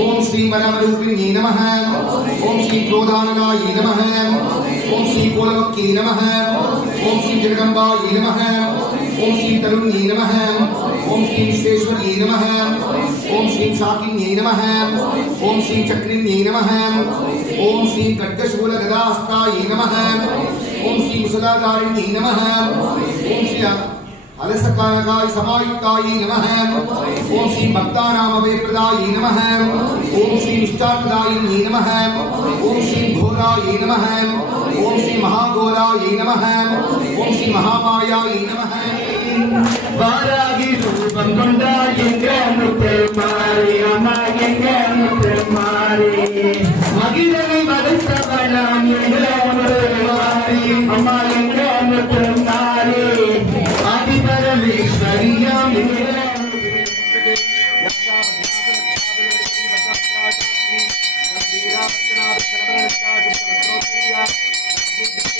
ओम श्री वरमरूपिण्यै नमः ओम श्री क्रोधाननायै नमः ओम श्री कोलवक्यै नमः ओम श्री जगदम्बायै नमः ओम श्री तरुण्यै नमः ओम श्री विश्वेश्वर्यै नमः ओम श्री शाकिन्यै नमः ओम श्री चक्रिण्यै नमः ओम श्री खड्गशूलगदाहस्तायै नमः ओम श्री मुसलाधारिण्यै नमः ओम श्री अलसकाय समायुक्तायै नमः ओम श्री भक्तानामभयप्रदायै नमः ओम श्री निष्ठाप्रदायिन्यै नमः ओम श्री घोरायै नमः ओम श्री महाघोरायै नमः ओम श्री महामायायै नमः வாராகி ரூபம் கொண்டாய் எங்க முத்தமாரி அம்மா எங்க முத்தமாரி மகிழனை வளர்த்தவளாம் எங்க முத்தமாரி அம்மா எங்க முத்தமாரி ஆதிபரமேஸ்வரியாம் எங்க Thank you.